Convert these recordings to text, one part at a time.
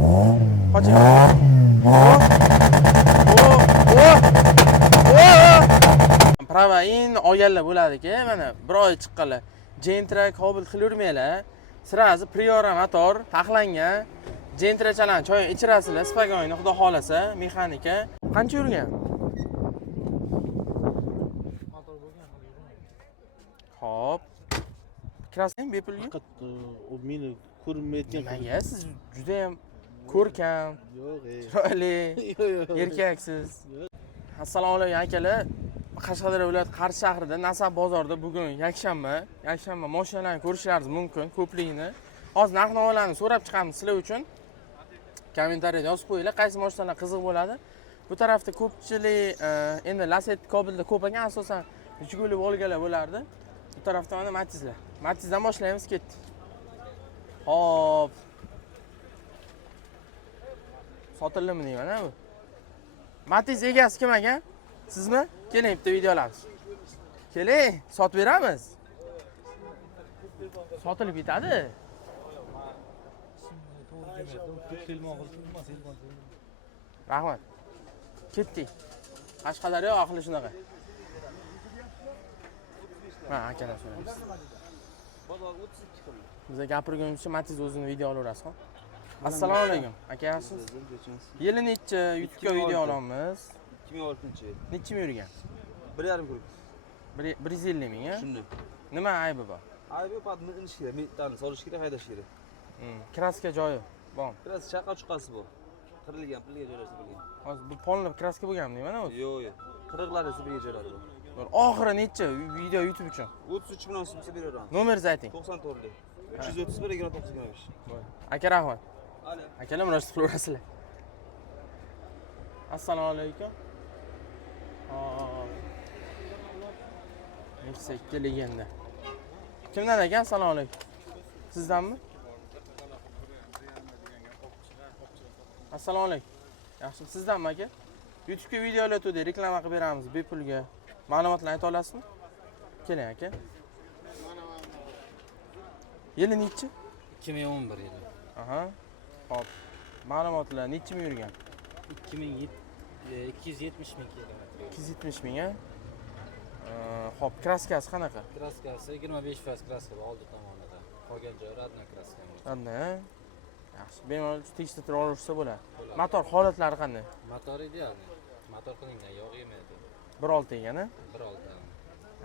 Qoching. Pravain olganlar bo'ladi-ku, mana bir oy chiqqanlar. Gentra kabel qilurmaylar. Sirazi Priora motor taxlangan. Gentrachalarni choy ichirasizlar, spagoyni xudo xolasa, mexanika. Qancha yurgan? Motor bo'lgan. Xo'p. Krasni bepulga? Faqat u meni ko'rinmayotgan. Nega siz juda ham ko'rkam, Yo'q, chiroyli, yo'q. erkaksiz. Assalomu alaykum akalar. Qashqadaryo viloyati Qarshi shahrida Nasab bozorida bugun yakshanba mashinalarni ko'rishlaringiz mumkin, ko'pligini. Hozir narx-navolarni so'rab chiqamiz sizlar uchun. Kommentariyada yozib qo'yinglar, qaysi mashinalar qiziq bo'ladi. Bu tarafda ko'pchilik endi Lacetti kabelda ko'p ekan, asosan Jiguli Volgalar bo'lardi. Bu tarafda mana Matizlar. Matizdan boshlaymiz, ketdik. Hop. Sotildimi deyman-a bu? Matiz egasi kim ekan? Sizmi? Keling bitta video olamiz. Keling, sotib beramiz. Sotilib ketadi. Rahmat. Ketdik. Qashqadaryo ahli shunaqa. Ha, akalar so'raymiz. Biza gapirgunimcha Matiz o'zini video olaverasiz. Assalomu alaykum. Aka yaxshisiz? Yili necha YouTube'ga video olamiz? 2006-yil. Necha ming yurgan? 1,5 kuruk. 150 ming, a? Shunday. Nima aybi bor? Aybi patni inish kerak, metallni solish kerak, haydash kerak. Kraska joyi bormi? Biraz chaqa chuqasi bor. Qirilgan, pulga joylashtirilgan. Hozir bu polni kraska bo'lganmi, mana o'zi? Yo'q, yo'q. Qirg'lari esa birga joylari bor. Oxiri necha video YouTube uchun? 33 million so'msa beraveramiz. Nomeringizni ayting. 94lik. 331 2925. Aka rahmat. Ale. Akalar murojaat qilaverasizlar. Assalomu alaykum. Nexia legenda. Kimdan ekan? Assalomu alaykum. Sizdanmi? Assalomu alaykum. Yaxshi, sizdanmi aka? YouTube'ga video olayotdik, reklama qilib beramiz bepulga. Ma'lumotlarni ayta olasizmi? Keling aka. Yili nechi? 2011 yili. Aha. Hop. Ma'lumotlar necha ming yurgan? 270 ming kilometr. 270 ming, a? Hop, kraskasi qanaqa? Kraskasi 25% kraska bor oldi tomonida. Qolgan joyi radna kraska. Radna, a? Yaxshi, bemalol tekshirtirib olishsa bo'ladi. Motor holatlari qanday? Motor idealniy. Motor qilingan, yog' yemaydi. 1.6 ekan, a? 1.6.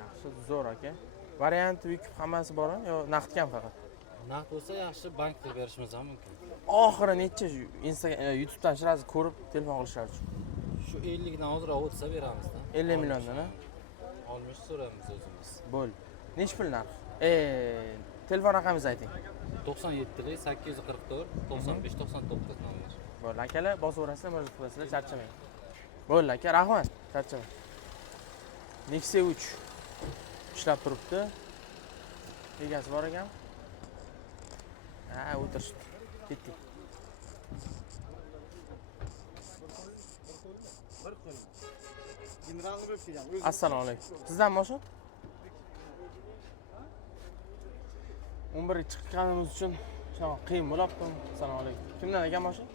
Yaxshi, zo'r aka. Variant yuk hammasi bormi yo naqdgan faqat? Naqd bo'lsa yaxshi bank qilib berishimiz ham mumkin. Oxiri necha Instagram, YouTube'dan shirazi ko'rib telefon qilishlari uchun? Shu 50 dan ozroq o'tsa beramizda. 50 milliondan, a? 60 so'raymiz o'zimiz. Bo'l. Necha pul narx? Telefon raqamingizni ayting. 97lik 844 95 99 nomer. Bo'l, akalar, bosaverasizlar, murojaat qilasizlar, charchamang. Bo'l, aka, rahmat. Charchamang. Nexia 3 ishlab turibdi. Egasi bor ekan. Ha, o'tirishdi. Ketdik. Assalomu alaykum. Sizdanmi shu? 11 chiqqanimiz uchun shunaqa qiyin bo'lyapti. Assalomu alaykum. Kimdan ekan mashina?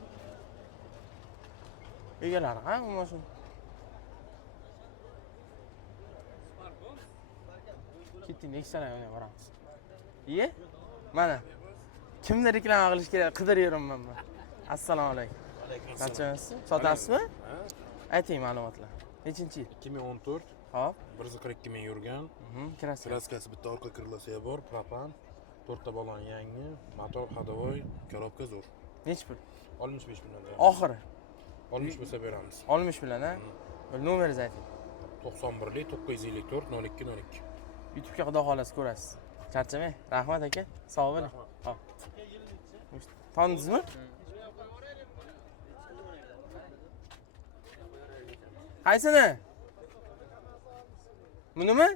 Egalari, ha, bu mashina. Ketdik, Nexia'larga o'ynab boramiz. Iye? Mana. Kimni reklama qilish kerak? Qidiryapman men. Assalomu alaykum. Qanchasiz? Sotasizmi? Ayting ma'lumotlar. Nechinchi yil? 2014. Hop. 142 ming yurgan. Kraskasi bitta orqa krılası bor, propan. 4 ta balon yangi, motor ходовой, korobka zo'r. Necha pul? 65 million. Oxiri 60 bo'lsa beramiz. 60 million, ha? Nomeringizni ayting. 91lik 954 02 02. YouTube'ga xudo xolasi ko'rasiz. Charchamang. Rahmat aka. Sog' bo'ling. Hop. Tondingizmi? Qaysini? Bunimi?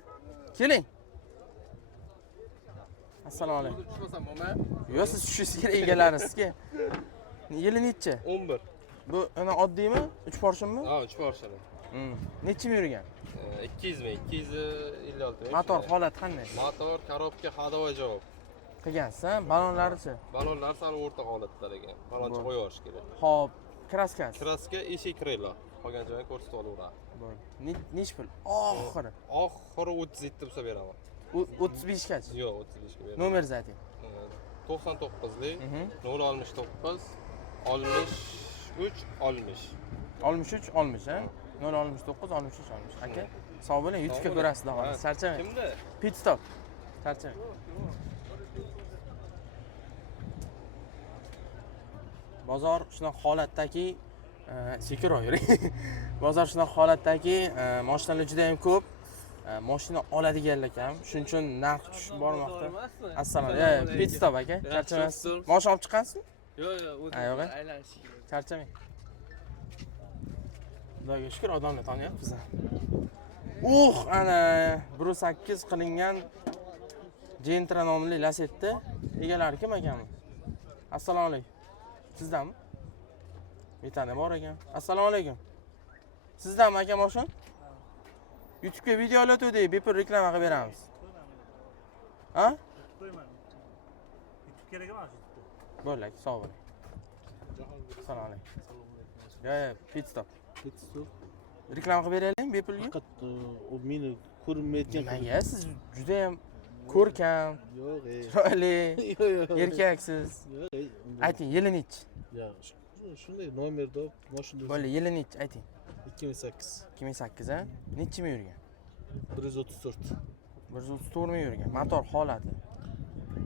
Keling. Assalomu alaykum. Yo'q, siz tushishingiz kerak egalaringizga. Yili necha? 11. Bu ana oddiymi? 3 porshimmi? Ha, 3 porshali. Necha ming yurgan? 200 ming, 256. Motor holati qanday? Motor, korobka, ходовой javob. Qilgansiz, ha? Balonlarichi? Balonlar sal o'rta holatda ekan. Baloncha qo'yib yuborish kerak. Hop, kraskasi. Kraska eshik krelo. Qolgan joyini ko'rsatib olaveradi. Bo'ldi. Nech pul? Oxiri. Oxiri 37 bo'lsa beraman. 35 gacha. Yo'q, 35 ga beraman. Nomer ayting. 99lik Mhm. 069 63 60. 63 60, ha? 069 63 60. Aka, sog' bo'ling, YouTube'ga ko'rasiz, xudo xohlasa. Charchamang. Kimda? Pit stop. Charchamang. Bozor shunaqa holatdaki, sekinroq yuring. Bozor shunaqa holatdaki, mashinalar juda ham ko'p. Mashina oladiganlar ham, shuning uchun narx tushib bormoqda. Assalomu, pit stop aka. Charchamaysiz? Mosh olib chiqqansizmi? Yo'q, o'zim yo'q. aylanish kerak. Charchamang. Xudoga shukr, odamni taniyapmiz. Ana 1.8 qilingan Gentra nomli Lacetti egalari kim ekan? Assalomu alaykum. Sizdanmi? Metani bor ekan. Assalomu alaykum. Sizdanmi aka mashina? YouTube'ga video olatuvdik, bepul reklama qilib beramiz. Ha? Qo'yman. YouTube kerak emas YouTube'da. Bo'ldi, sog' bo'ling. Assalomu alaykum. Yo'q, pit stop. Pit stop. Reklama qilib beraylik, bepulga. Faqat u meni ko'rinmayotgan. Nimaga siz juda ham ko'rkam, Yo'q, chiroyli, yo'q. erkaksiz. Yo'q, Ayting, yili nech? yo'q. Shunday nomerda mashina Bo'ldi, yili nech? Ayting. 2008 2008 ha? Necha mi yurgan? 134. 134 mi yurgan? Motor holati.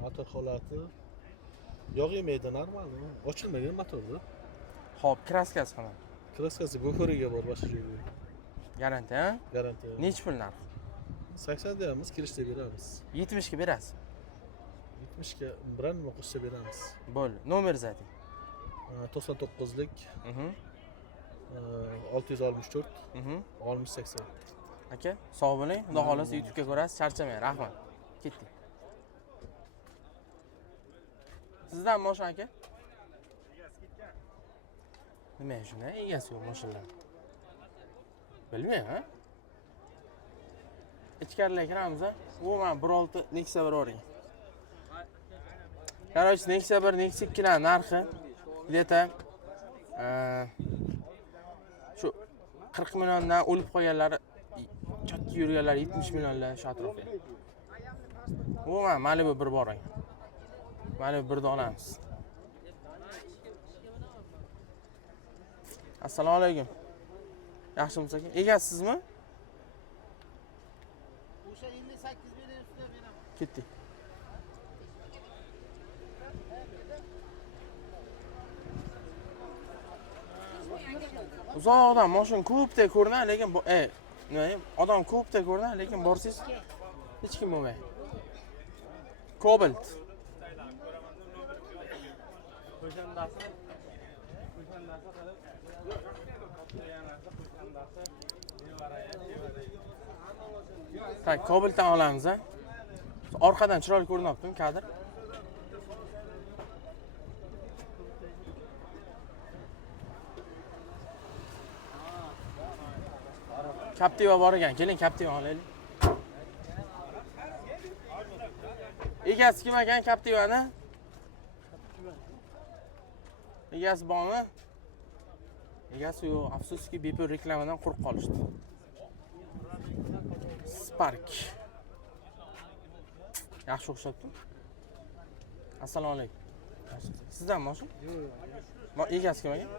Motor holati yog' yemaydi, normal. Ochilmagan motorda. Xo'p, kraskasi qanaqa? Kraskasi buferiga bor, boshqa joyga. Garantiya, ha? Garantiya. Necha pul narx? 80 deyamiz, kelishda beramiz. 70 ga berasiz. 70 ga biran nima qo'shsa beramiz. Bo'ldi. Nomeringizni ayting. 99lik Mhm. 664 Mhm. 6080. Aka, sog' bo'ling. Xudo xolasa YouTube'ga ko'rasiz, charchamang. Rahmat. Ketdik. Sizdan mashina aka? Nima shunday? Egasi yo'q mashinalar. Bilmayman, ha? Ichkariga kiramiz, ha? Umuman 1.6 Nexia 1 bor ekan. Короче, Nexia 1, Nexia 2 lar narxi где-то shu 40 milliondan o'lib qolganlari, katta yurganlar 70 millionlar shu atrofda. Umuman Malibu 1 bor ekan. Malibu 1 da olamiz. Assalomu alaykum. Yaxshimisiz aka? Egasizmi? O'sha 58 bering ustida beraman. Ketdik. Uzoqdan mashina ko'pdek ko'rinadi, lekin nima, odam ko'pdek ko'rinadi, lekin borsangiz hech kim bo'lmaydi. Cobalt. Tak, Cobaltdan olamiz, ha. Orqadan chiroyli ko'rinyaptimi kadr? Captiva bor ekan, keling Captiva olaylik. Egasi kim ekan Captivani? Egasi bormi? Egasi yo'q, afsuski bepul reklamadan quruq qolishdi. Spark. Yaxshi o'xshabdi. Assalomu alaykum. Sizdan mashina? Yo'q. Egasi kim ekan?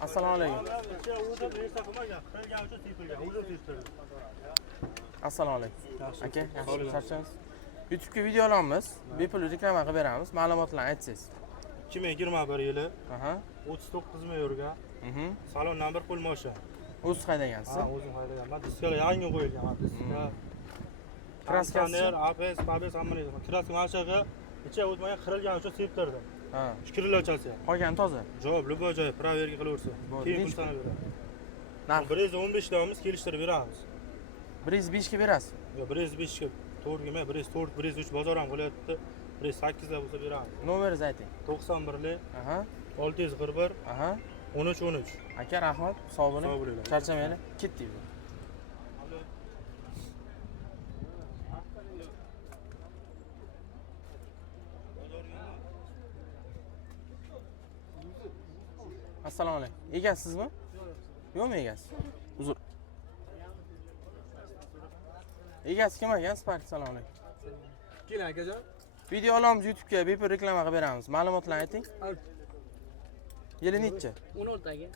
Assalomu alaykum. Assalomu alaykum. Aka, yaxshi charchamiz. YouTube'ga video olamiz, bepul reklama qilib beramiz. Ma'lumotlarni aytsangiz. 2021 yili Aha. 39 ming yurgan. Mhm. Salondan bir qo'l mashina. O'z haydagansiz. Ha, o'zim haydaganman. Diskalar yangi qo'yilgan. Diska. Kraskasi. ABS, ABS hamma nima. Kraska mashinaga necha o'tmagan qirilgani uchun septirdi. Ha. Shkirlochasi. Qolgani toza. Javob, любой joy proverka qilaversin. Bo'ldi. Keyin pul sanab beradi. Narx 115 damiz kelishtirib beramiz. 105 ga berasiz. Yo, 105 ga to'g'ri emas, 104, 103 bozor ham qilyapti. 108 da bo'lsa beramiz. Nomeringizni ayting. 91lik Aha. 641 Aha. 13 13. Aka, rahmat. Sog' bo'ling. Sog' bo'linglar. Charchamanglar. Ketdik. Assalomu alaykum. Egasizmi? Yo'qmi egasi? Uzr. Egasi kim ekan? Spark, assalomu alaykum. Keling akajon. Video olamiz YouTube'ga bepul reklama qilib beramiz. Ma'lumotlarni ayting. Yili necha? 16 aka.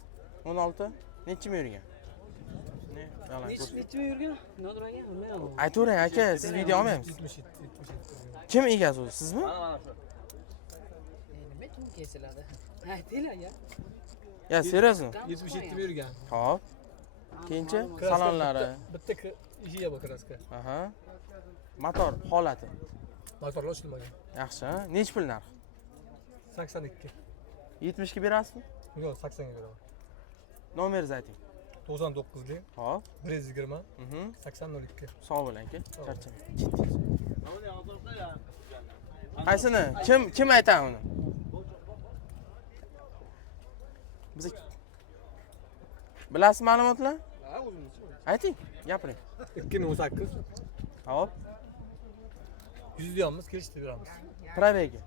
16. Necha ming yurgan? Ne? Yalan. Necha yurgan? Nodir aka, bilmayman. Aytavering aka, siz video olmaysiz. 77. Kim egasi o'zi? Sizmi? Nima kim kesiladi? Aytinglar aka. Ya, seriozmi? 77 yurgan. Xo'p. Keyinchi salonlari. Bitta ishiga bor kraska. Aha. Motor holati. Motorlar ochilmagan. Yaxshi. Nech pul narx? 82. 70 ga berasizmi? Yo'q, 80 ga beraman. Nomeringizni ayting. 99 ga Xo'p. 120 Mhm. 8002. Sog' bo'ling aka. Charchamang. Qaysini? Kim aytadi uni? Biz bilasizmi ma'lumotlar? Ha, o'zimiz. Ayting, gapiring. 2018. Hop. 100 deyamiz, kelishtirib beramiz. Probegi.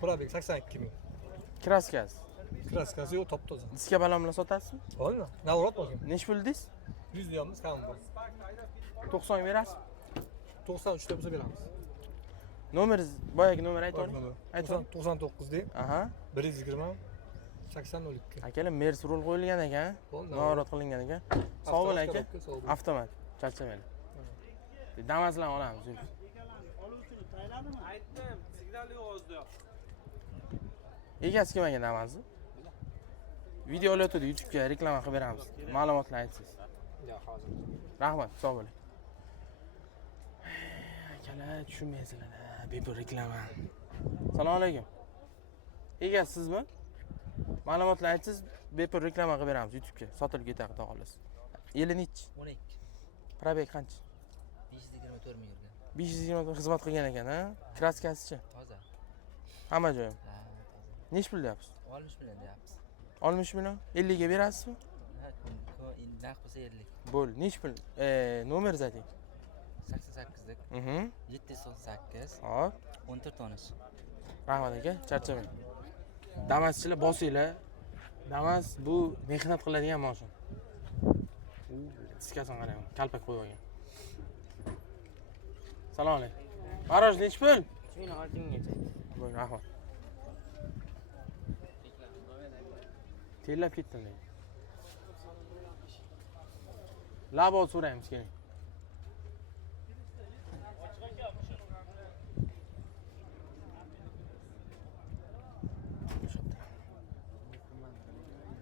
Probeg 82 ming. Kraskasi. Kraskasi yo'q, top toza. Diska balon bilan sotasizmi? Bo'lmi? Navrat bo'lsin. Nech pul dedingiz? 100 deyamiz, kam bor. 90 ga berasiz. 93 deb beramiz. Nomeringiz, boyagi nomer ayting. Ayting. 99 deb Aha. 120 8002. Akalar Mers rul qo'yilgan ekan. Bo'ldi. Norat qilingan ekan. Sog' bo'ling aka. Sog' bo'ling. Avtomat. Charchamang. Damaslarni olamiz. Aytdim, signal yo'q o'zida. Egasi kim ekan Damasni? Video olayotdi YouTube'ga reklama qilib beramiz. Ma'lumotlarni aytsangiz. Yo'q, hozir. Rahmat, sog' bo'ling. Akalar tushunmaysizlar. Bepul reklama. Assalomu alaykum. Egasi sizmi? Ma'lumotlarni aytsangiz, bepul reklama qilib beramiz YouTube'ga. Sotilib ketadi, xudo xolasa. Yili nechi? 12. Probeg qancha? 524 ming yurgan. 520 xizmat qilgan ekan, ha? Kraskasichi? Toza. Hamma joyi. Ha, toza. Nech pul deyapsiz? 60 million deyapmiz. 60 million? 50 ga berasizmi? Ha, naq bo'lsa 50. Bo'l, nech pul? Nomeringizni ayting. 88 dik. 798 Hop. 14 13. Rahmat aka, charchamang. Damaschilar bosinglar. Damas bu mehnat qiladigan mashin. Diskasini qarang, kalpak qo'yib olgan. Assalomu alaykum. Baroj nech pul? 36 minggacha. Bo'l, rahmat. Terlab ketdim men. Labot so'raymiz keling.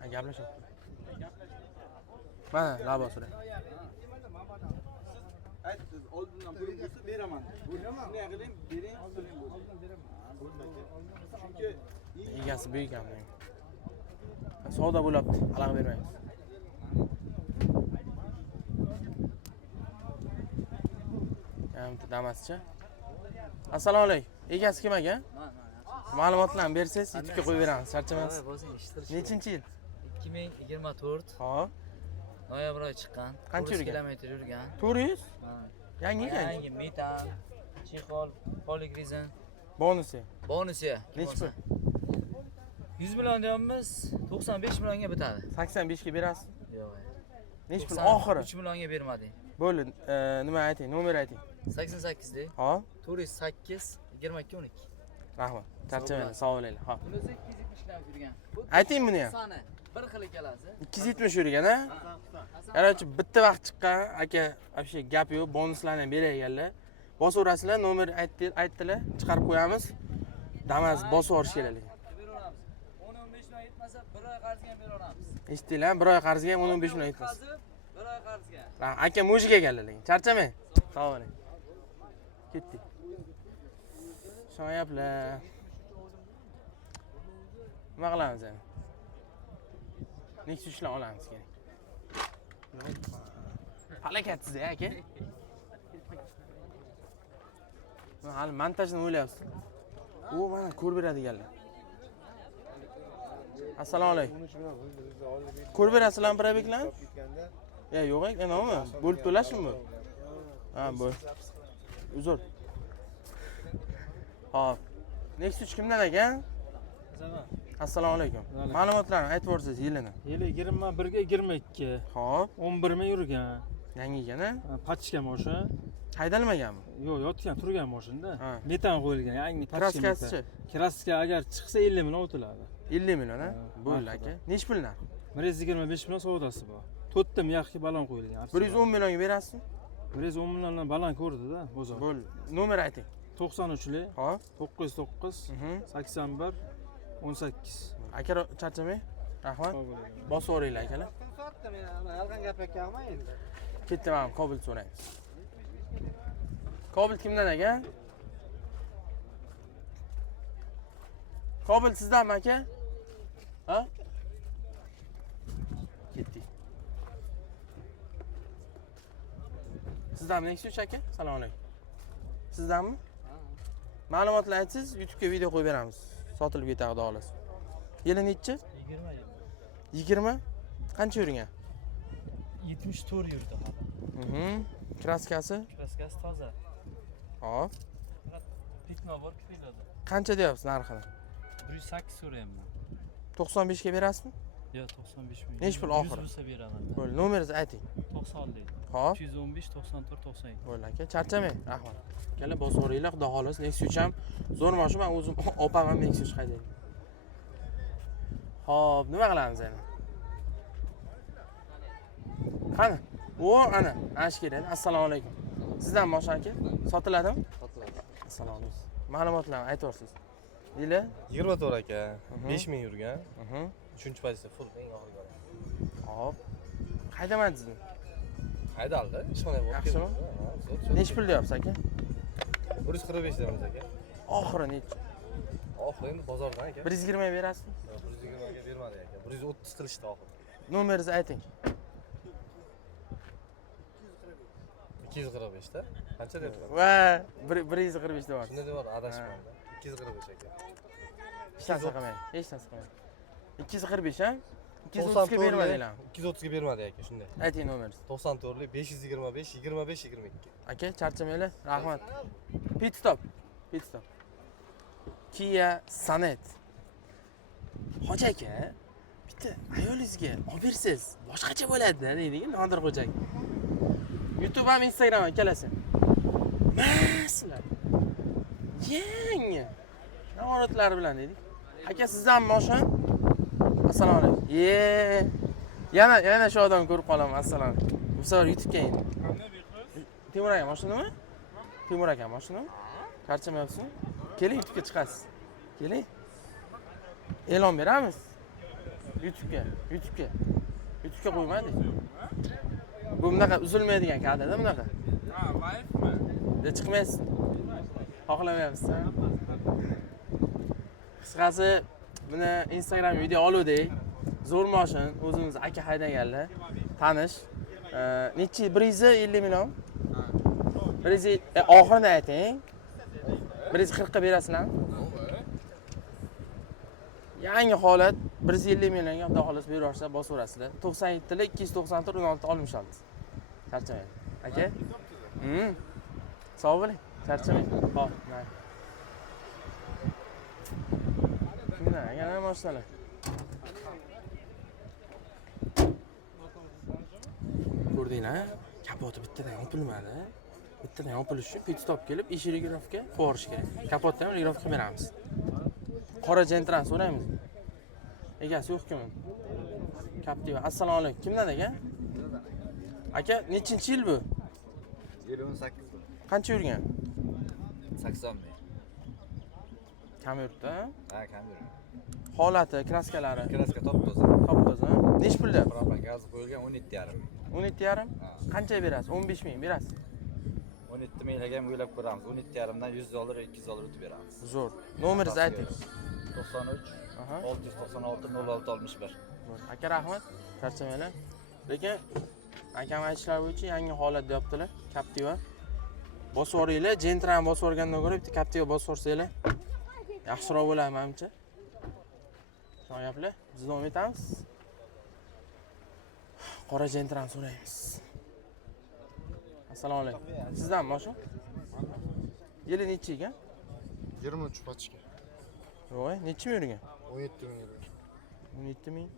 Ha, gaplashyapti. Mana labot so'ray. Aytdi, oldindan pul bo'lsa beraman. Shunday qiling, bering, oldin bo'lsin. Chunki Egasi bu ekan men. Savdo bo'lyapti, aloqa bermaymiz. Hamda Damaschi. Assalomu alaykum. Egasi kim ekan? Ma'lumotlarni bersangiz, YouTube'ga qo'yib beramiz. Charchamaysiz. Bo'lsin, eshitirish. Nechinchi yil? 2024 Hop. noyabr oyi chiqqan. Qancha 400 yurgan? kilometr yurgan. 400? Ha. Yangi ekan. Yangi metan, chexol, poligrizin, Bonusi. bonusi. Nechi pul? 100 million deyapmiz, 95 millionga bitadi. 85 ga berasiz. Yo'q. Nechi pul oxiri? 3 millionga bermading. Bo'ldi, nima ayting? Nomer ayting. 88 de. Hop. 408 22 12. Rahmat. Charchamaysiz, sog' bo'linglar. Hop. Bunisi 270 kilometr yurgan. Ayting buni ham. Sani bir xil kelasi. 270 yurgan, ha? Qarorchi bitta vaqt chiqqan, aka, вообще gap yo'q, bonuslarni ham beraganlar. Bosaverasizlar, nomer aytdilar, chiqarib qo'yamiz. Damas bosib olish kerak. Beraveramiz. 10-15 million yetmasa, bir oy qarzga ham beraveramiz. Eshitdinglar, bir oy qarzga ham 15 million yetmas. Bir oy qarzga. Aka mo'jiga keldilar. Charchamang. Sog' bo'ling. Ketdik. Shoyaplar. Nima qilamiz endi? Nexus ishlar olamiz kerak. Halakatsiz aka. Hali montajni o'ylayapsiz. U mana ko'rib beradiganlar. Assalomu alaykum. Ko'rib berasizlarmi probeglarni? Yo'q, nima? Bo'lib to'lashmi bu? Ha, bo'l. Uzr. Hop. Nexus kimdan ekan? Assalomu alaykum. Ma'lumotlarni aytib o'rsangiz yilini. Yili 21 ga 22. Xo'p, 11 ming yurgan. yangi ekan-a? Pachka mashina. Haydalmaganmi? Yo'q, yotgan turgan mashinada. Ha. Metan qo'yilgan, yangi pachka. Kraskasichi? Kraska agar chiqsa 50 million o'tiladi. 50 million, ha? Ha, Bo'ldi marhaba. aka. Nech pul narx? 125 million savdosi bor. 4 ta miyaqki balon qo'yilgan. 110 millionga berasizmi? 110 milliondan balon ko'rdi-da, bozor. Bo'ldi. Nomer ayting. 93lik Hop. 909 81 18. Aka charchamang. Rahmat. Sog' bo'ling. Bosib o'ringlar akalar. Soatda men yolg'on gapirayapman endi. Ketdim, Kobul so'raymiz. Kobul kimdan aka? Kobul sizdanmi aka? Ha? Ketdik. Sizdanmi Nexus aka? Assalomu alaykum. Sizdanmi? Ma'lumotlarni aytsangiz, YouTube'ga video qo'yib beramiz. Sotilib ketadi, xudo xolasa. Yili nechi? 20. Qancha yurgan? 74 yurdi hali. Kraskasi? Kraskasi toza. Hop. Pitno bor, kupiladi. Qancha deyapsiz narxini? 108 so'rayapman. 95 ga berasizmi? Yo'q, 95 ming. Nech pul oxiri? 100 bo'lsa beraman. Bo'ldi, nomeringizni ayting. 90 deydi. Hop. 215 94 92. Bo'ldi aka, charchamang. Rahmat. Akalar bosib o'ringlar, xudo xolasa. Nexus ham zo'r mashina, men o'zim opam ham Nexus haydaydi. Hop, nima qilamiz endi? Qani? Ana kerak. Assalomu alaykum. Sizdan mashina aka? Sotiladimi? Sotiladi. Assalomu alaykum. Ma'lumotlarni aytib o'rsiz. Yili? 24 aka. 5000 yurgan. 3-pozitsiya full eng oxirgi bor. Hop. Haydamadingizmi? Haydaldi. Ishxonaga borib Yaxshimi? Nech pul deyapsiz aka? 145 deymiz aka. Oxiri nechi? Oxiri endi bozordan aka. 120 ga berasizmi? 120 ga bermadi aka. 130 qilishdi oxiri. Nomeringizni ayting. 245 da. Qancha deyapsiz? Va 145 deyapsiz. Shunda deyapti, adashmanda. 245 aka. Hech narsa qilmaydi. Hech narsa qilmaydi. 245 ha? 230 ga bermadinglar. 230 ga bermadi aka, shunday. Ayting nomeringizni. 94lik 525 25 22. Aka, charchamanglar. Rahmat. Pit stop. Kia Sonet. Hoji aka, bitta ayolingizga olib bersangiz, boshqacha bo'ladi-da, deydi Nodir xo'ja aka. YouTube ham Instagram ikkalasi. Maslar. Yangi. Namoratlar bilan deydi. Aka, sizdan mashina? Assalomu alaykum. Yana shu odamni ko'rib qolaman. Assalomu alaykum. Bu safar YouTube'ga endi. Temur aka mashinami? Temur aka mashinami? Charchamayapsizmi? Keling YouTube'ga chiqasiz. Keling. E'lon beramiz. YouTube'ga qo'ymadik. Bu bunaqa uzilmaydigan kadrda bunaqa. Ha, live-mi? De chiqmaysiz. Xohlamayapsiz. Qisqasi buni Instagram video oluvdik. Zo'r mashin, o'zimiz aka haydaganlar. Tanish. Nechi 150 million? 100 oxirini ayting. 140 ga berasizlarmi? Yangi holat 150 millionga xudo xolos berarsa bosaverasizlar. 97 lik 294 16 olmishalmiz. Charchamang. Aka? Sog' bo'ling. Charchamang. Xo'p, mayli. Kimdan? Yana mashinalar. Ko'rdinglar? Kapoti bittadan yopilmadi. Bittadan yopilish uchun pit stop kelib, ish regirovka qorish kerak. Kapotdan regirovka beramiz. Qora Gentran so'raymiz. Egasi yo'q-ku. Captiva. Assalomu alaykum. Kimdan aka? Aka, nechinchi yil bu? 28 bu. Qancha yurgan? 80 ming. Kam yuribdi. Ha, kam yurgan. Holati, kraskalari. Kraska top-toza. Top-toza. Nech pulda? Propan gaz qo'yilgan 17,5 ming. 17,5? Qancha berasiz? 15 ming berasiz. 17 minglarga ham o'ylab ko'ramiz. 17,5 dan 100 dollar, 200 dollar o'tib beramiz. Zo'r. Nomeringizni ayting. 93 696 06 61. Aka, rahmat. Charchamanglar. Lekin akam aytishlari bo'yicha yangi holat deyaptilar. Captiva. Bosib o'ringlar, Gentran bosib o'rgandan ko'ra bitta Captiva bosib o'rsanglar yaxshiroq bo'ladi menimcha. Shunday gaplar. Biz davom etamiz. Qora Gentran so'raymiz. Assalomu alaykum. Sizdanmi mashina? Yili nechi ekan? 23 pachka. Voy, nechi yurgan? 17 ming euro. 17 ming.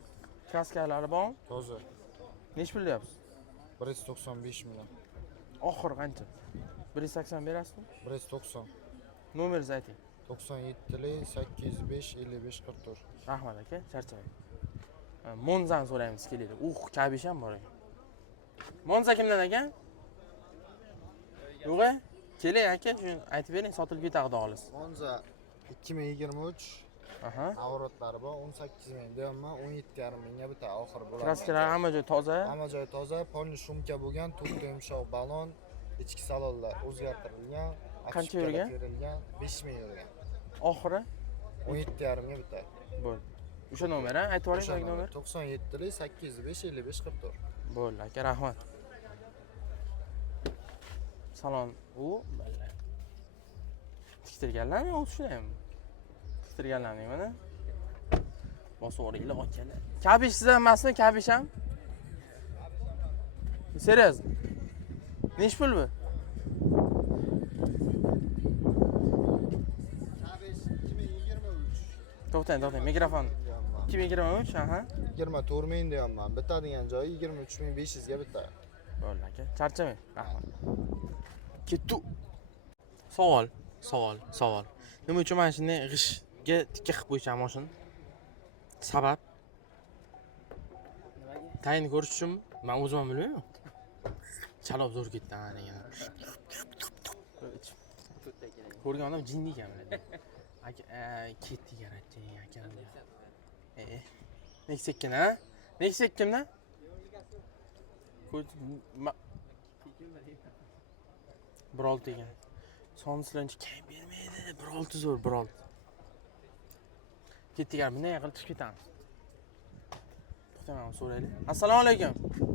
Kraskalari bormi? Toza. Nech pul deyapsiz? 195 million. Oxiri qancha? 180 berasizmi? 190. Nomeringizni ayting. 97 805 55 44. Rahmat aka, charchamang. Monzani so'raymiz kelaydi. Kabish ham bor ekan. Monza kimdan ekan? Yo'q, keling aka, shuni aytib bering, sotilib ketadi xolos. Monza 2023 Aha. avrotlari bor, 18 ming deyapman, 17,5 mingga bitta oxir bo'ladi. Kraskalar hamma joy toza. Hamma joyi toza, polni shumka bo'lgan, to'rtta yumshoq balon, ichki salonlar o'zgartirilgan, Qancha yurgan? 5 ming yurgan. Oxiri 17,5 ga bitta. bo'ldi. O'sha nomer, ha? Aytib yuboring nomer. 97 805 55 44. Bo'ldi aka, rahmat. Salon u tiktirganlarmi o'zi shunami? Tiktirganlarning mana. Bosib o'ringlar akalar. Kabish sizdan emasmi? Kabish ham? Seriyoz. Nech pul bu? Kabish 2023. To'xtang, mikrofon. 2023, aha. 24 ming deyapman. Bitadigan joyi 23,500 ga bitta. Bo'ldi aka. Charchamang. Rahmat. Ketdi. Savol. Nima uchun mana shunday g'ishga tikka qilib qo'yishgan mashina? Sabab? Tayinni ko'rish uchunmi? Men o'zim ham bilmayman. Chaloq zo'r ketdi ana yana. Ko'rgan odam jinni ekan biladi. Aka, ketdi yaratdi aka. Neksekkin, ha? Neksekkimda? Birol degan. Son silanchi kam bermaydi. Birol zo'r, birol. Ketdilar, bunday qilib chiqib ketamiz. To'xtamam, so'raylik. Assalomu alaykum.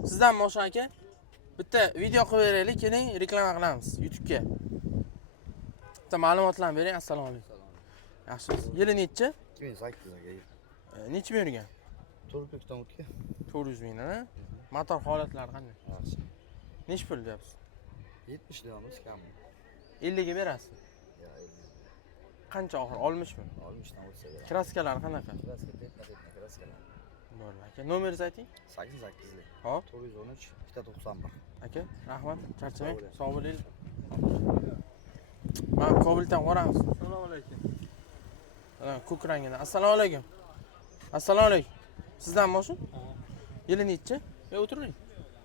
Sizdan Moshin aka? Bitta video qilib beraylik, keling, reklama qilamiz YouTube'ga. Bitta ma'lumotlarni bering. Assalomu alaykum. Yaxshimisiz? Yili nechi? 2008 ga. Necha ming yurgan? 400 o'tgan. 400 ming, ha? Motor holatlari qanday? Yaxshi. Nech pul deyapsiz? 70 deyapmiz kam. 50 ga berasiz. Yo, 50. Qancha oxir? 60 mi? 60 dan o'tsa beradi. Kraskalari qanaqa? Kraska tetna kraskalar. Bo'ldi aka. Nomeringizni ayting. 88lik. Hop. 413 91. Aka, rahmat. Charchamang. Sog' bo'linglar. Mana Kobuldan boramiz. Assalomu alaykum. Ko'k rangini. Assalomu alaykum. Assalomu alaykum. Sizdan Moshin? Yili nechi? O'tiring.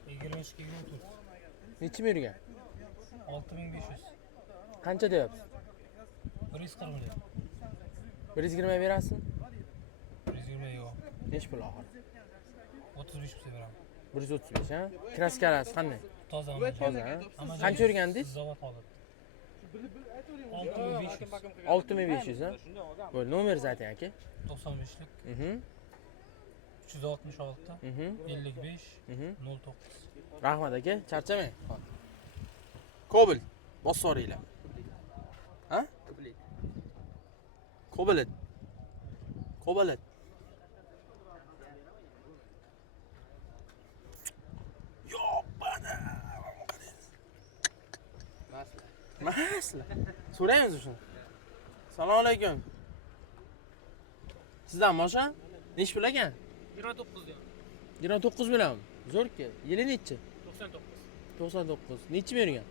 23 24. Nechi ming yurgan? 6500. Qancha deyapsiz? 140 million. 120 berasizmi? 120 yo'q. Nech pul oxiri? 35 pul beraman. 135, ha? Kraskalari qanday? Toza. Toza, ha? Qancha yurgandingiz? Zavod holat. 6500. 6500, ha? Bo'ldi, nomeringizni ayting aka. 95lik. 366 55 09. Rahmat aka, charchamang. Kobul, bosib yuboringlar. Ha? Kobulet. Yo'qbana. Masla. So'raymiz shuni. Assalomu alaykum. Sizdan Moshin? Nech pul ekan? 29 diyorum. 29 million. Zo'r-ku. Yili nechi? 99. 99. Nechi ming yurgan?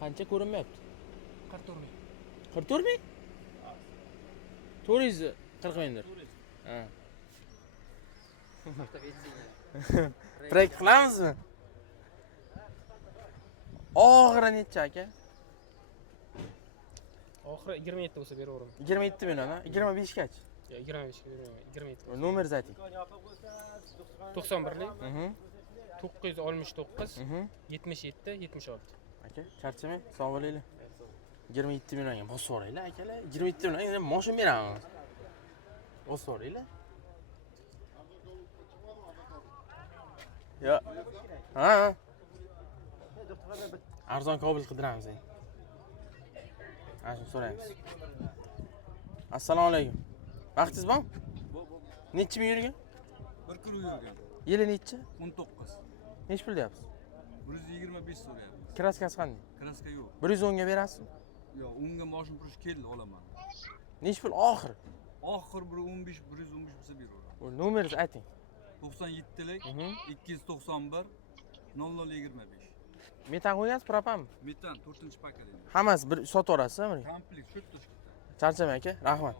Qancha ko'rinmayapti? 44 ming. 44 ming? 440 mingdir. Ha. Prek qilamizmi? Oxiri necha aka? Oxiri 27 bo'lsa beraverdim. 27 million, ha? 25 gacha. Yo, 25 ga beraman. 27. Nomeringizni ayting. 91lik 969 77 76. Aka, charchamang, sog' bo'linglar. 27 millionga bosib yuboringlar akalar. 27 millionga moshin beramiz. Bosib yuboringlar. Yo. Ha. Arzon Kobul qidiramiz. Ana shuni so'raymiz. Assalomu alaykum. Vaqtingiz bormi? Necha ming yurgan? 1 kilo yurgan. Yili nechi? 19. Nech pul deyapsiz? 125 so'rayapmiz. Kraskasi qanday? Kraska yo'q. 110 ga berasizmi? Yo'q, unga moshin purish keldi olaman. Nechi pul oxiri? Oxir bir 15, 115 bo'lsa beraveramiz. Nomeringizni ayting. 97lik 291 0025. Metan qo'ygansiz, propanmi? Metan 4-paketda. Hammasi bir sotib yuborasizmi? Komplekt shu yerda. Charchamang aka, rahmat.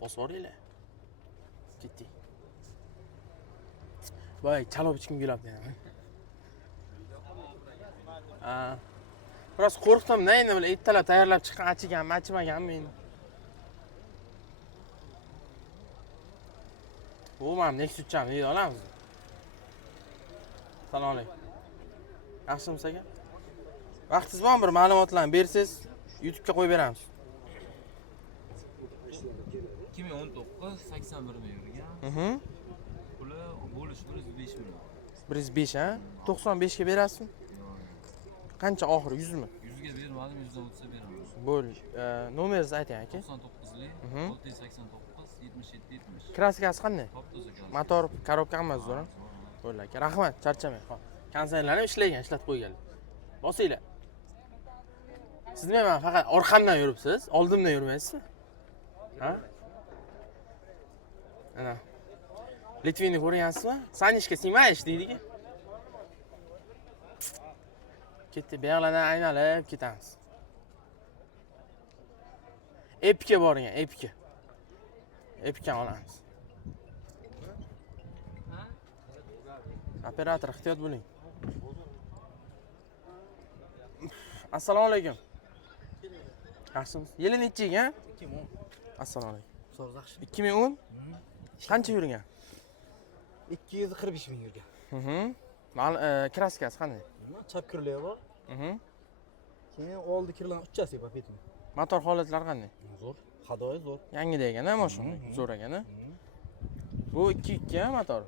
Bosib yuboringlar. Ketdik. Voy, chalob ichkim kelyapti yana. Biroz qo'rqdim-da endi bular ertalab tayyorlab chiqqan achiganmi, achimaganmi endi. Bu mana Nexus'cham yeya olamiz. Assalomu alaykum. Yaxshimisiz aka? Vaqtingiz bormi, bir ma'lumotlarni bersangiz, YouTube'ga qo'yib beramiz. 2019 81 ming yurgan. Puli bo'lishi 105 million. 105 ha? 95 ga berasizmi? Qancha oxiri 100 mi? 100 ga bermadim, 100 dan o'tsa beraman. Bo'l. Nomeringizni ayting aka. 99lik 689 77 70. Kraskasi qanday? Top-toza ekan. Motor, korobka hammasi zo'r. Bo'l aka, rahmat, charchamang. Xo'p. Konsertlar ham ishlagan, ishlatib qo'yganlar. Bosinglar. Siz nima faqat orqamdan yuribsiz, oldimdan yurmaysizmi? Ha? Ana. Litvinni ko'rgansizmi? Sanishka snimayish deydi-ku. Ketdi, buyog'lardan aylanib ketamiz. Epga boring, Epga. Epga olamiz. Operator, ehtiyot bo'ling. Assalomu alaykum. Yaxshimisiz? Yili nechchi, ha? 2010. Assalomu alaykum. So'z yaxshi. 2010? Qancha yurgan? 245 ming yurgan. Kraskasi qanday? Chap kirlar bor. Keyin oldi kirlan uchchasi bor betmi. Motor holatlari qanday? Zo'r. Hadoyi zo'r. Yangida ekan-a mashina, zo'r ekan-a. Bu 2.2 ha motor.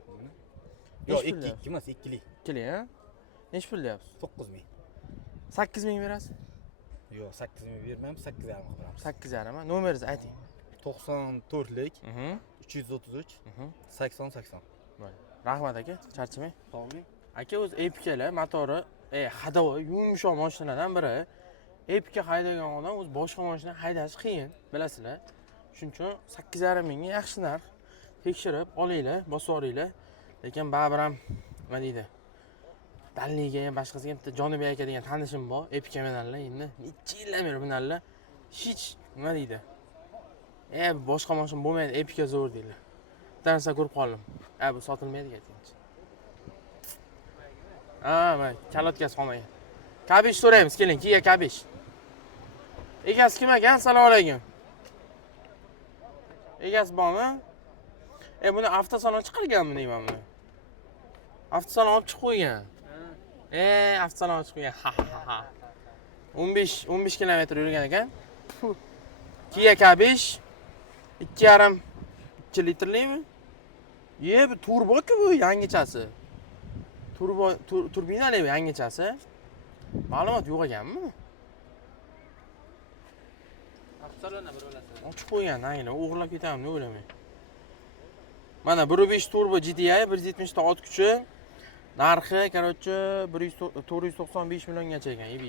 Yo'q, 2 emas, 2lik. 2lik ha? Nechi pul deyapsiz? 9 ming. 8 ming berasiz? Yo'q, 8 ming bermaymiz, 8,5 qilamiz. 8,5 ha? Nomeringizni ayting. 94lik 333 80 80. Rahmat aka, charchamang. Sog'lik. Aka o'zi Epkalar motori, hadovoy, yumshoq mashinalardan biri. Epka haydagan odam o'zi boshqa mashina haydash qiyin, bilasizlar. Shuning uchun 8,5 mingga yaxshi narx. Tekshirib olinglar, bosib olinglar. Lekin baribir ham nima deydi? Dalliga ham boshqasiga bitta Jonibek aka degan tanishim bor, Epka menanlar endi. Necha yildan beri bunlarlar hech nima deydi? Boshqa mashina bo'lmaydi, Epka zo'r deydilar. Bitta ko'rib qoldim. Bu sotilmaydi aytingchi. Mana kalotkasi qolmagan. Kabish so'raymiz, keling, Kia Kabish. Egasi kim ekan? Assalomu alaykum. Egasi bormi? Buni avtosalon chiqarganmi deyman buni? Avtosalon olib chiqib qo'ygan. Avtosalon olib chiqib qo'ygan. 15 kilometr yurgan ekan. Kia Kabish 2,5 litrlimi? Bu turbo-ku bu yangichasi. Turbinali yangichasi. Ma'lumot yo'q ekanmi? Avtosalonda bir o'lasizlar. Ochib qo'ygan, ayni o'g'irlab ketammi, deb o'ylamang. Mana 1.5 turbo GTI 170 ta ot kuchi. Narxi, короче, 495 milliongacha ekan, ebi.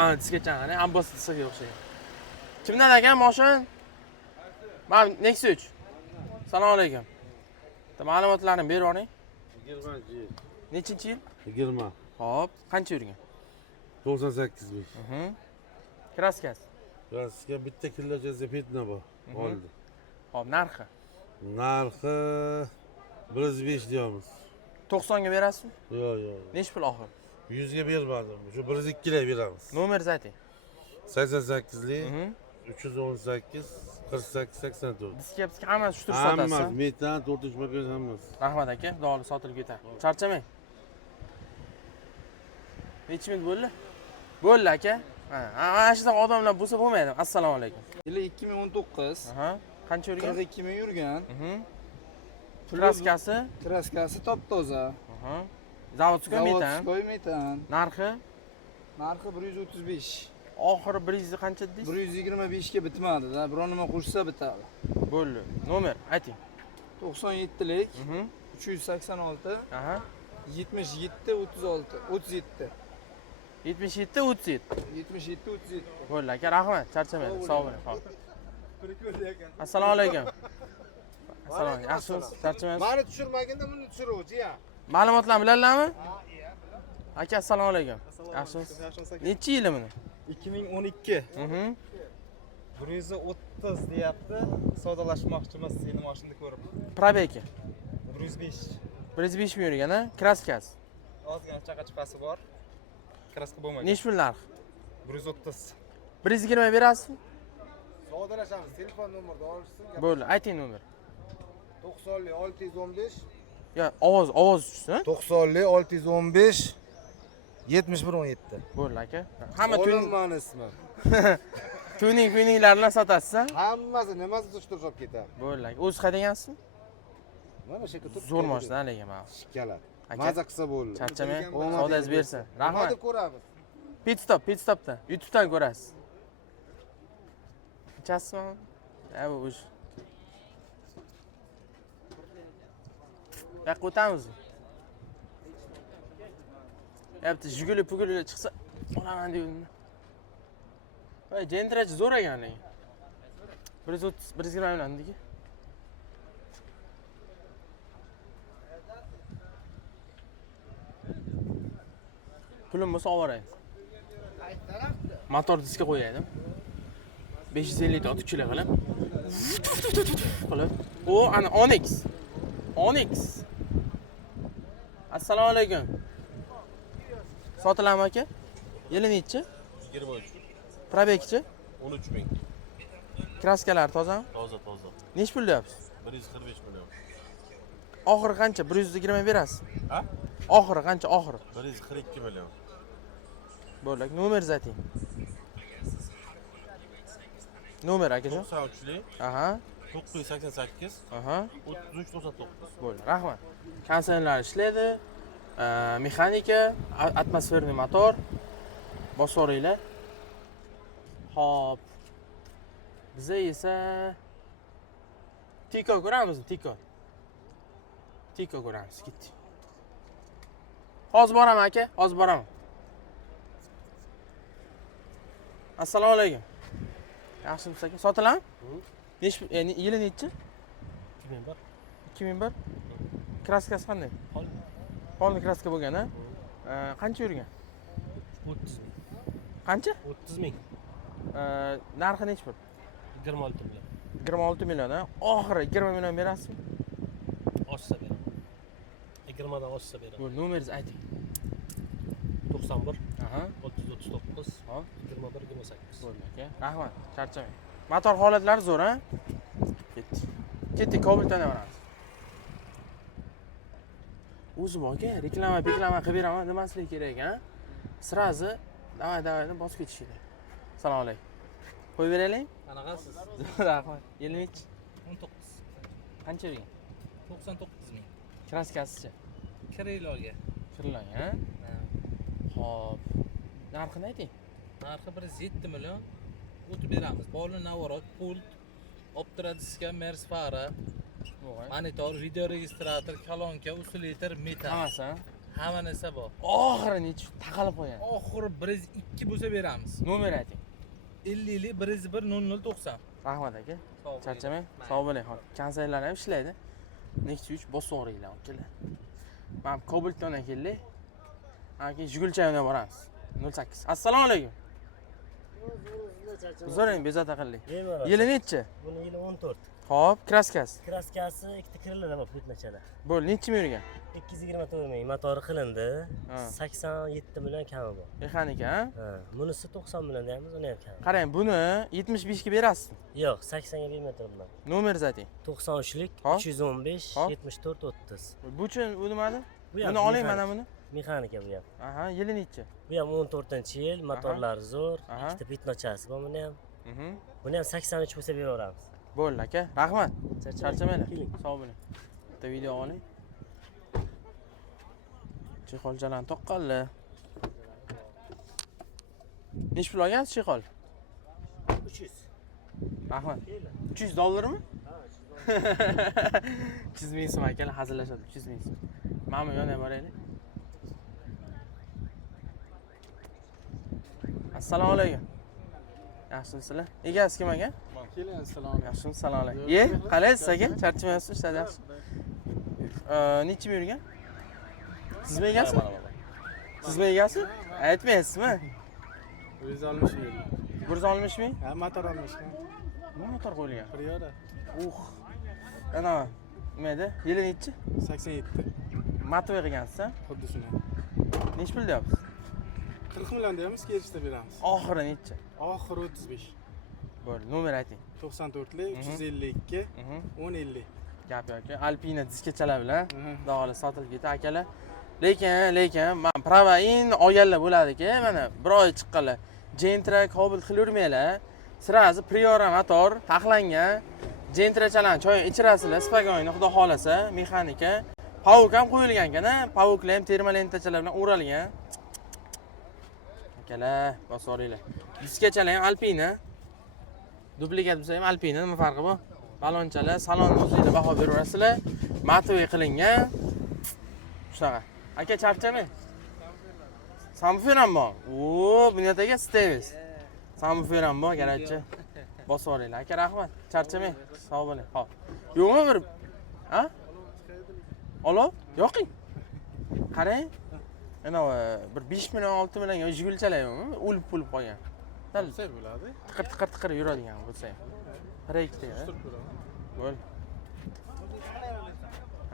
Ana diskacha, ana ambassadorga o'xshaydi. Kimdan ekan mashina? Men Nexus. Assalomu alaykum. Ma'lumotlarni berib yuboring. 20 Nechinchi yil? 20. Xo'p, qancha yurgan? 98 ming. Kraskasi. Kraska bitta killachasi petna bor. Oldi. Xo'p, narxi? Narxi 105 deymiz. 90 ga berasizmi? Yo'q. Nechi pul oxir? 100 ga bermadim. Shu 102 ga beramiz. Nomeringizni ayting. 88 lik 318 48 84. Diska hammasi shu tur sotasiz. Hammasi metan 4 bagaj hammasi. Rahmat aka, xudoga sotilib ketadi. Charchamang. Necha minut bo'ldi? Bo'ldi aka. Ana shunaqa odamlar bo'lsa bo'lmaydi. Assalomu alaykum. Yili 2019. Qancha yurgan? 42 ming yurgan. Kraskasi? Kraskasi top-toza. Zavodskoy metan. Zavodskoy metan. Narxi? Narxi 135. Oxiri 100 qancha dedingiz? 125 ga bitmadi-da. Biror nima qo'shsa bitadi. Bo'ldi. Nomer ayting. 97lik 386 77 36 37. 77 37. 77 37. Bo'ldi aka, rahmat. Charchamaydi. Sog' bo'ling. Xo'p. Assalomu alaykum. Assalomu alaykum. Yaxshimisiz? Charchamaysiz? Mani tushirmaginda buni tushiruvchi ya. Ma'lumotlarni bilasizmi? Aka, assalomu alaykum. Yaxshimisiz? Necha yili buni? 2012. 130 deyapti. Savdolashmoqchimiz seni mashinani ko'rib. Probeki. 105. 105 ming yurgan, a? Kraskasi. Ozgina chaqa-chaqasi bor. Kraska bo'lmaydi. Nechi pul narxi? 130. 120 berasizmi? Savdolashamiz. Telefon nomerni olishsin. Bo'ldi, ayting nomer. 90 615 Yo, ovoz tushsin. 90 615 71 17. Bo'ldi aka. Hamma tuning Mani ismi. tuninglarni sotasiz, a? Hammasi nimasi tushtirib ketadi. Bo'ldi aka. O'zi qaydagansiz? Mana shu yerda Zo'r mashina lekin mana. shikkalar. Aka. Maza qilsa bo'ldi. Charchamay, savdoingiz bersin. Rahmat. Hadi ko'ramiz. Pit stopda. YouTube'dan ko'rasiz. Ichasizmi? Bu uj. Yoqqa o'tamizmi? Yapti, Jiguli puguli chiqsa olaman deydim. Voy, jentrachi zo'r ekan lekin. 130, 120 million deydi. Pulim bo'lsa olib boray. Motor diska qo'yaydim. 550 ta 6 kilo qilib. O, ana Onyx. Onyx. Assalomu alaykum. Sotiladimi aka? Yili nechi? 23. Probekchi? 13 ming. Kraskalar tozami? Toza. Nech pul deyapsiz? 145 million. Oxiri qancha? 120 berasiz? Ha? Oxiri qancha? Oxiri. 142 million. Bo'ldi, nomer zating. Nomer akajon? 93lik. Aha. 988. Aha. 33 99. Bo'ldi, rahmat. Konsertlar ishlaydi. Mexanika, atmosferniy motor. Bosoringlar. Hop. Biza esa Tiko ko'ramizmi? Tiko ko'ramiz, ketdik. Hozir boraman aka, hozir boraman. Assalomu alaykum. Yaxshimisiz aka? Sotiladimi? Yili nechi? 2001. 2001. Kraskasi qanday? Polni kraska bo'lgan, a? Qancha yurgan? 30 ming. Qancha? 30 ming. Narxi nechi pul? 26 million. 26 million, a? Oxiri 20 million berasizmi? Oshsa beraman. 20 dan oshsa beraman. Bu nomeringizni ayting. 91 Aha. 339 Hop. 21 28. Bo'ldi aka. Rahmat. Charchamang. Motor holatlari zo'r, a? Ketdik, Kobultdan boramiz. O'zim aka, reklama qilib beraman demaslik kerak, a? Srazi davay deb bosib ketish kerak. Assalomu alaykum. Qo'yib beraylik? Qanaqasiz? Rahmat. Yili nechi? 19. Qancha yurgan? 99 ming. Kraskasicha. Kiraylarga. Kirlang, a? Hop. Narxini ayting. Narxi 107 million. O'tib beramiz. Poli navorot, pult, optodiska, mers fara, monitor, video registrator, kolonka, usulitr, metal. Hammasi, a? Hamma narsa bor. Oxiri nechi taqalib qo'ygan? Oxiri 102 bo'lsa beramiz. Nomer ayting. 50 101 0090. Rahmat aka. Sog' bo'ling. Charchamang. Sog' bo'ling. Hop. Konsertlar ham ishlaydi. Nexus 3 bossoringlar, akalar. Men Kobultdan keldik. Aka Jigulchayonga boramiz. 08. Assalomu alaykum. Zo'ring bezovta qildik. Yili nechi? Buni yili 14. Hop, kraskasi. Kraskasi ikkita kirillari bor putnachada. Bo'ldi, nechi ming yurgan? 224 ming motori qilindi. 87 million kami bor. Mexanika, Ha, bunisi 90 million deymiz, uni ham kami. Qarang, buni 75 ga berasizmi? Yo'q, 80 ga bermayman. Nomer zating. 93lik Hop. 315 Hop. 74 30. Bu uchun u nimani? Bu ham Buni oling mexanika. mana buni. Mexanika bu ham. Aha, yili nechi? Bu ham 14-yil, motorlari zo'r, Aha. ikkita pitnochasi bor buni ham. Mhm. Buni ham 83 bo'lsa beraveramiz. Bo'ldi aka, rahmat. Charchamanglar. Keling. Sog' bo'ling. Bitta video oling. Chexolchalarni toqqanlar. Nech pul olgansiz chexol? 300. Rahmat. $300mi? Ha, $300. 300 ming so'm akalar hazillashadi, 300 ming so'm. Mana bu yo'ldan boraylik. Assalomu alaykum. Yaxshimisizlar? Egasi kim aka? Keling, assalomu alaykum. Yaxshimisiz? Assalomu alaykum. Ye, qalaysiz aka? Charchamayapsiz, ishladi yaxshi. Necha yurgan? Sizmi egasimi? Sizmi egasi? Aytmaysizmi? 160 ming. 160 ming? Ha, motor olmishgan. Nima motor qo'yilgan? Priora Ana, nima edi? Yili nechi? 87. Matoy qilgansiz-a? Xuddi shuni. Necha pul deyapsiz? 40 million deymiz, kelishda beramiz. Oxiri necha? Oxiri 35. Bo'ldi, nomer ayting. 94lik 352 1050. Gap yoki Alpina diskachalar bilan dog'li sotilib ketdi akalar. Lekin men pravain olganlar bo'ladi-ku, mana bir oy chiqqanlar. Gentra Cobalt qilavermanglar. Sirazi Priora motor taxlangan. Gentrachalarni choy ichirasizlar, spagoyni xudo xolasa, mexanika. Pavuk ham qo'yilgan ekan-a, pavuklar ham termalentachalar bilan o'ralgan. Akalar, bosoringlar. Diskachalar ham Alpina. Duplikat bo'lsa ham Alpina, nima farqi bor? Balonchalar, salonni o'zingizda baho beraverasizlar. Matoy qilingan. Shunaqa. Aka charchamang. Samfer ham bor. Bunyat aka stevis. Samfer ham bor, garajchi. Bosoringlar. Aka rahmat. Charchamang. Sog' bo'ling. Xo'p. Yo'qmi bir? Ha? Olov? Yo'qing. Qarang. Ana bir 5 million 6 millionga Jigulchalar yo'qmi? O'lib qolgan. Talsa bo'ladi. Tiqir yuradigan bo'lsa ham. Proyektda. Bo'l.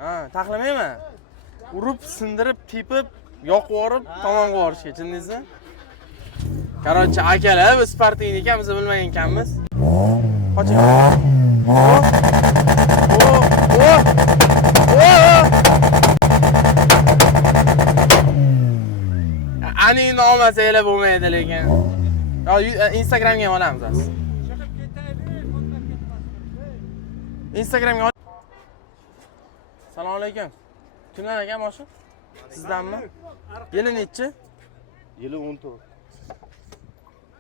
Ha, taxlamayman. Urib, sindirib, tepib, yoqib yorib, tomonga borishga, tushundingizmi? Qarochi akalar, biz sportini ekanmiz, bilmagan ekanmiz. Qoching. Ani nomasanglar bo'lmaydi lekin. Instagramga ham olamiz biz. Instagramga ol. Assalomu alaykum. Kimdan ekan mashina? Sizdanmi? Yili nechi? Yili 14.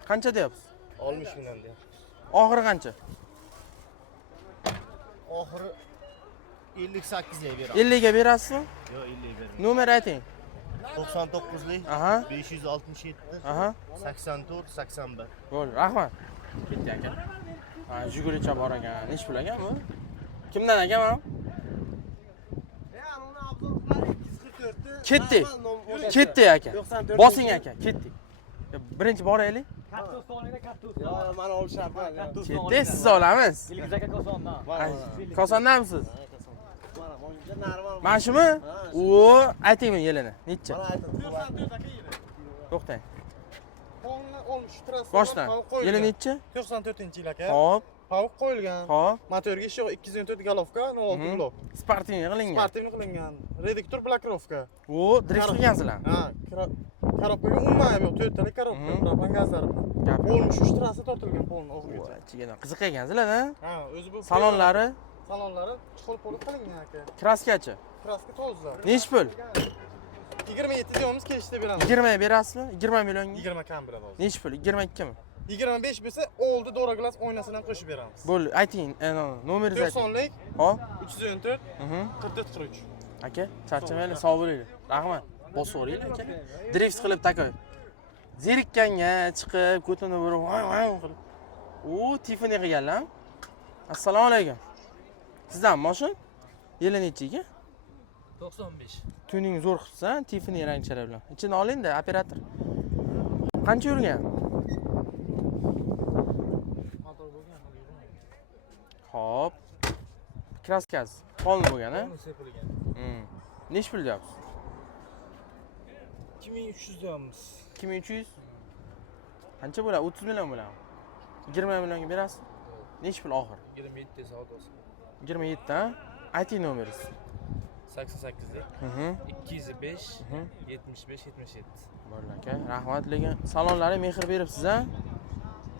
Qancha deyapsiz? 60 million deyapti. Oxiri qancha? Oxiri 58 ga beramiz. 50 ga berasizmi? Yo'q, 50 ga beramiz. Nomer ayting. 99lik Aha. 567 Aha. 84 81. Bo'ldi, rahmat. Ketdi aka. Ha, Jigulicha bor ekan. Nech pul ekan bu? Kimdan ekan bu? Ketdi. Ketdi aka. Bosing aka, ketdik. Birinchi boraylik. Yo'q, men olishyapman. Ketdi, siz olamiz. Kosondamisiz? Mana shumi? Aytingmi yilini? Necha? To'xtang. Boshdan. Yili necha? 94-yil aka. Xo'p. Pavuk qo'yilgan. Xo'p. Motorga ish yo'q, 204 galovka, 06 blok. Sportini qilingan. Sportivni qilingan. Reduktor blokirovka. Drift qilgansizlar. Ha, korobkaga umuman ham yo'q, 4 talik korobka, propan gazlari bilan. 13 trassa tortilgan polni o'g'riga. Chigana qiziq ekan-sizlar-da. Ha, o'zi bu Salonlari, chuqur bo'lib qilingan aka. kraskachi. Kraska toza. Nech pul? 27 deymiz, kelishda beramiz. 20 ga berasizmi? 20 millionga. 20 kam beradi hozir. Nech pul? 22 mi? 25 bo'lsa, oldi Doraglas oynasini ham qo'shib beramiz. Bo'ldi, ayting, nomeringizni ayting. 90lik Hop. 314 44 43. Aka, charchamaylar, sog' bo'linglar. Rahmat. Bosoringlar aka. Drift qilib takoy. Zerikkanga chiqib, ko'tini burib, voy qilib. Tiffany qilganlar. Assalomu alaykum. Sizdan mashina? Yili nechi ekan? 95. Tuning zo'r qilsa, Tiffany rangchalar bilan. Ichini oling-da, operator. Qancha yurgan? Xo'p. Kraskasi qolin bo'lgan-a? sepilgan. Nech pul deyapsiz? 2300 deyapmiz. 2300? Qancha bo'ladi? 30 million bo'ladimi? 20 millionga berasiz? Nech pul oxir? 27 savdosi. 27 ta? Ayting nomeringiz. 88 205 75 77. Bo'ldi aka, rahmat. Lekin salonlari mehr beribsiz-a?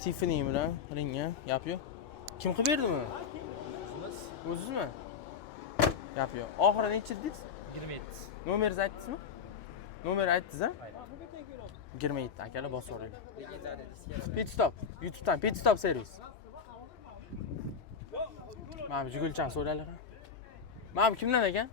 Tiffany bilan qilingan, gap yo'q. Kim qilib berdi buni? O'zingizmi? Gap yo'q. Oxiri necha dedingiz? 27. Nomeringizni aytdingizmi? Nomer aytdingiz-a? 27 akalar bosoringlar. Pit stop. YouTube'dan Pit stop servis. Mana bu Jigulchan so'raylar. Mana bu kimdan ekan?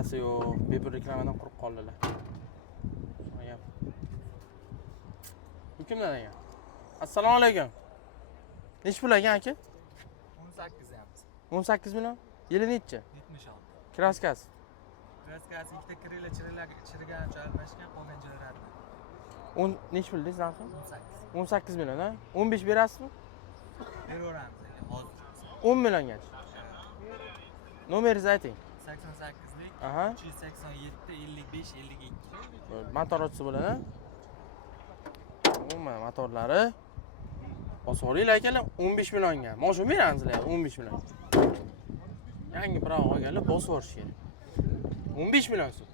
egasi yo'q. Bepul reklamadan quruq qoldilar. Gap. Bu kimdan ekan? Assalomu alaykum. Nech pul ekan aka? 18 yamiz. 18 million. Yili nechi? 76. Kraskasi. Kraskasi ikkita kirila chirigan joylashgan qolgan joylarni. 10 nech pul deysiz narxi? 18. 18 million ha? 15 berasizmi? Beraveramiz endi hozir. 10 milliongacha. Nomeringizni ayting. 88lik Aha. 387 55 52. Motor ochsa bo'ladi. Umuman motorlari bosoringlar akalar 15 millionga. Mashina beramizlar 15 million. Yangi biroq olganlar bosib yuborish kerak. 15 million so'm.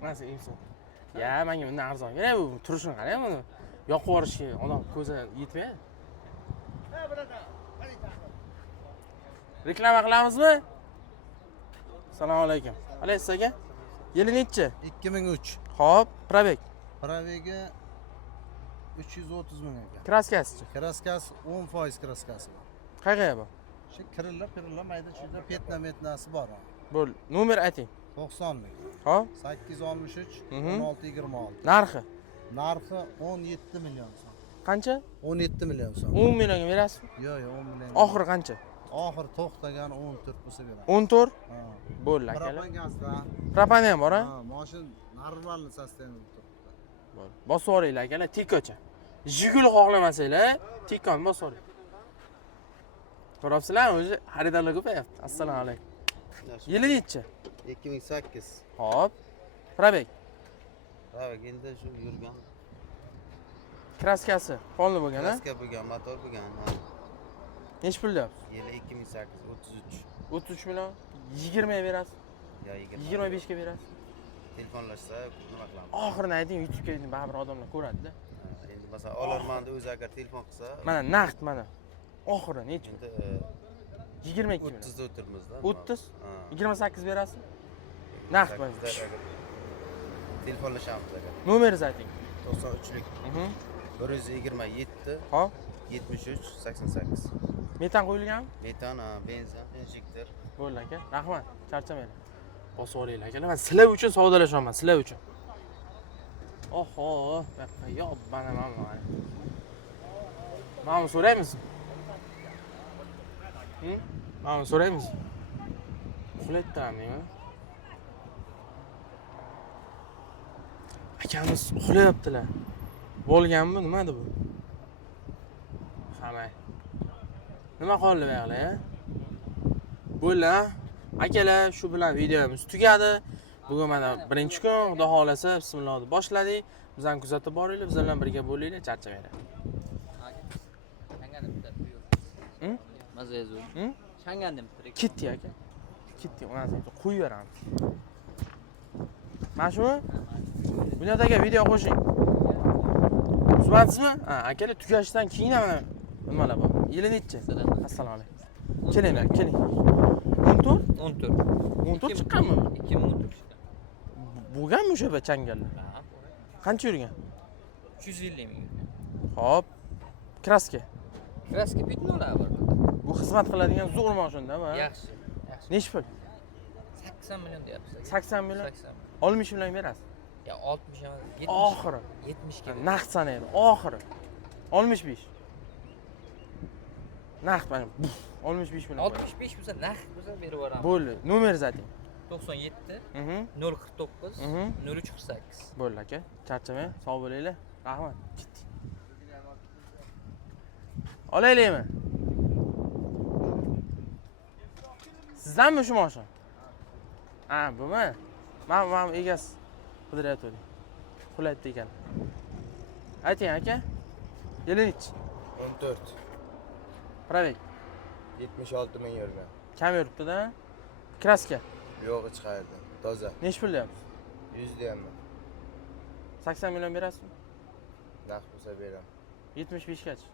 Mana inson. Ya, menga bundan arzon kerak bu turishini qarang buni. Yoqib yuborish kerak. Odam ko'zi yetmaydi. Reklama qilamizmi? Assalomu alaykum. Alaysiz aka? Yili nechi? 2003. Xo'p, probek. Pravega 330 ming ekan. Kraskasi. Kraskasi 10% kraskasi bor. Qayerga bu? Shu kirilla mayda chuyda petnasi bor. Bo'l, nomer ayting. 90 ming. Xo'p. 863 Mhm. 1626. Narxi Narxi 17 million so'm. qancha? 17 million so'm. 10 millionga berasizmi? Yo'q, 10 million. Oxiri qancha? Oxir to'xtagan 14 bo'lsa beradi. 14. Ha. Bo'ldi akalar. Propan gazda. Propani ham bor ha? Ha, mashin normalniy sostoyaniyda turibdi. Bo'ldi. Bosib yuboringlar akalar, tikocha. Jigul xohlamasanglar, tikon bosib yuboring. Ko'ryapsizlarmi, o'zi xaridorlar ko'payapti. Assalomu alaykum. Yili nechi? 2008. Xo'p. Probek. Pravega endi shu yurgan. Kraskasi polni bo'lgan ha? Kraska bo'lgan, motor bo'lgan. Nech pul deyapsiz? Yili 2008 33. 33 million. 20 ga berasiz. Yo 20. 25 ga berasiz. Telefonlashsa nima qilamiz? Oxirini ayting, YouTube'ga endi baribir odamlar ko'radi-da. Endi masalan olarmanda o'zi agar telefon qilsa, Mana naqd mana. Oxiri nechi? endi 22 million. 30 da o'tirmizda. 30? Ha. 28 berasiz? Naqd mana. Telefonlashamiz agar. Nomeringizni ayting. 93lik Mhm. 127 Hop. 73 88. Metan qo'yilganmi? Metan, benzin, injektor. Bo'ldi aka. Rahmat. Charchamanglar. Bosib olinglar akalar. Men sizlar uchun savdolashyapman, sizlar uchun. Oho, bu yoqqa yo'q, mana. Mana so'raymiz. Mana so'raymiz. Uxlayaptimi? Akamiz uxlayaptilar. Bo'lganmi, nimadi bu? Qamay. Nima qoldi bu yoqlar, ya? Bo'ldi, akalar, shu bilan videomiz tugadi. Bugun mana birinchi kun, Xudo xolasa, bismillah deb boshladik. Bizani kuzatib boringlar, biz bilan birga bo'linglar, charchamanglar. Mazza yo'q. Changandim tirik. Ketdi aka. Ketdi, onasini qo'yib beramiz. Mana shuni bu yerga video qo'shing. Uzmaysizmi? Ha, akalar tugashdan keyin mana nimalar bor? Yili nechi? Assalomu alaykum. Kelinglar, keling. 14? 14 chiqqanmi? 2014 chiqqan. Bo'lganmi o'sha changallar? Ha, Qancha yurgan? 350 ming. Xo'p. Kraska. Kraska bitnolar bor. Bu xizmat qiladigan zo'r mashinadami? Yaxshi. Nech pul? 80 million deyapsiz. 80 million. 80. 60 million berasiz. Ya 60 emas, 70. Oxiri. 70 ga. Naqd sanaydi. Oxiri. 65. Naqd mana. 65 million. 65 bo'lsa naqd bo'lsa berib yuboramiz. Bo'ldi. Nomeringizni ayting. 97 Mhm. 049 Mhm. 0348. Bo'ldi aka. Charchamang, sog' bo'linglar. Rahmat. Ketdik. Olaylikmi? Sizdanmi shu mashina? Ha, bumi? Men egasi qidiryapti. Qulaydi ekan. Ayting aka. Yili nechi? 14. Probek. 76 ming yurgan. Kam yuribdi-da. Kraska. Yo'q, hech qayerda. Toza. Nech pul deyapsiz? 100 deyapman. 80 million berasizmi? Naqd bo'lsa beraman. 75 gachi.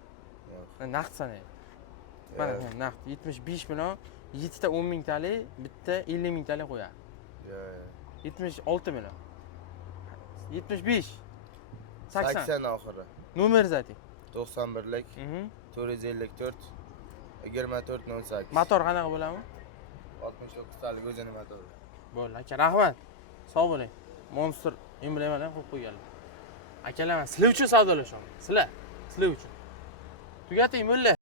Yo'q. Naqd sanaydi. Mana naqd 75 million, 7 ta 10 mingtalik, bitta 50 mingtalik qo'yadi. Yo'q. 76 million. 75. 80 oxiri. Nomeringizni ayting. 91lik Mhm. 454 24 08. Motor qanaqa bo'ladimi? 69 talik o'zini motori. Bo'ldi aka, rahmat. Sog' bo'ling. Monster emblemalar qo'yib qo'yganlar. Akalar, men sizlar uchun savdolashyapman. Sizlar uchun. Tugating, mulla.